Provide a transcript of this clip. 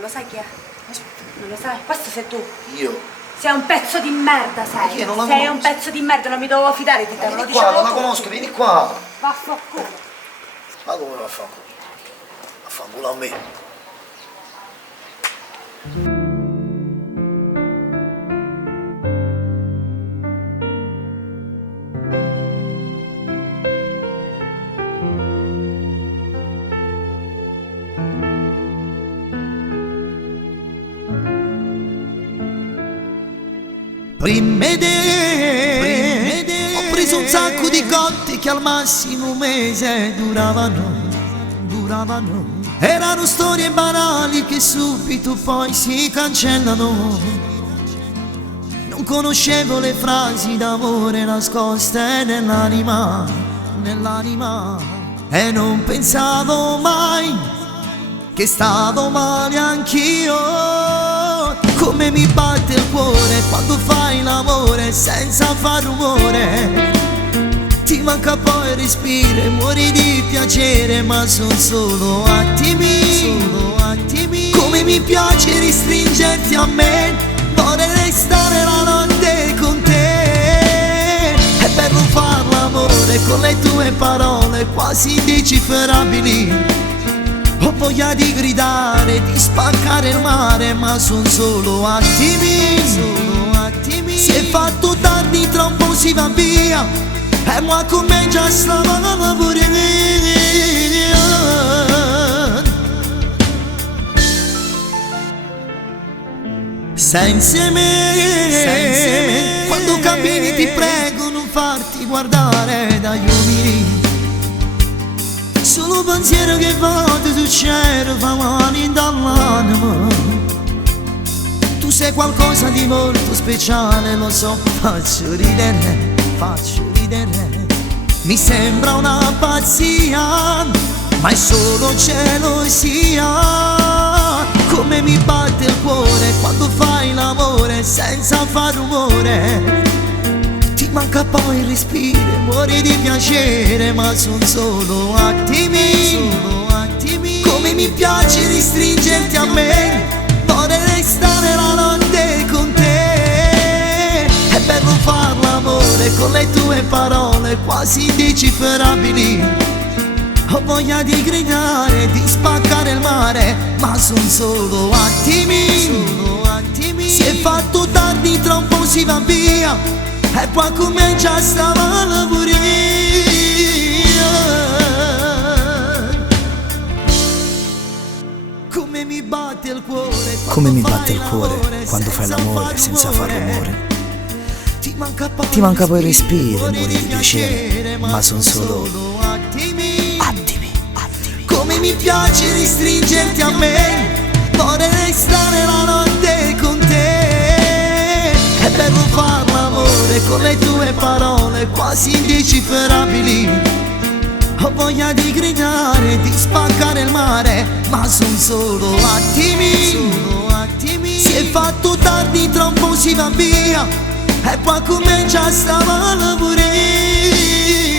Non lo sai chi è? Non lo sai? Questo sei tu. Io? Sei un pezzo di merda, sei. Io non la sei conosco. un pezzo di merda, non mi dovevo fidare di te. Vieni qua, non la conosco, vieni qua. Vaffanculo. Ma come vaffanculo? Vaffanculo a me. Prima te ho preso un sacco di cotte che al massimo un mese duravano. Erano storie banali che subito poi si cancellano. Non conoscevo le frasi d'amore nascoste nell'anima. E non pensavo mai che stavo male anch'io. Come mi batte il cuore quando fai l'amore senza far rumore. Ti manca poi il respiro e muori di piacere, ma son solo attimi. Come mi piace ristringerti a me, vorrei stare la notte con te. È bello far l'amore con le tue parole quasi indecifrabili. Ho voglia di gridare, di spaccare il mare, ma son solo attimi. Si è fatto tardi, tra un po' si va via, e moi come già stavamo pure via. Senza me, quando cammini ti prego non farti guardare dagli umili. Solo pensiero che vado sul cielo fa male dall'anima. Tu sei qualcosa di molto speciale, lo so, faccio ridere. Mi sembra una pazzia, ma è solo gelosia. Come mi batte il cuore quando fai l'amore senza far rumore. Ti manca poi il respiro, muori di piacere, ma son solo attimi. Come mi piace ristringerti a me, vorrei stare la notte con te. È bello far l'amore con le tue parole quasi indecifrabili. Ho voglia di gridare, di spaccare il mare, ma son solo attimi. Si è fatto tardi, tra un po' si va via, e poi comincia a stare pure io. Come mi batte il cuore quando fai l'amore senza far rumore. Ti manca poi il respiro e muori di piacere, ma son solo attimi. Come mi piace ristringerti a me, vorrei stare la notte con te. È bello far l'amore con le tue parole quasi indecifrabili. Ho voglia di gridare, di spaccare il mare, ma son solo attimi. Si è fatto tardi, tra un po' si va via, e poi comincia a stare pure io.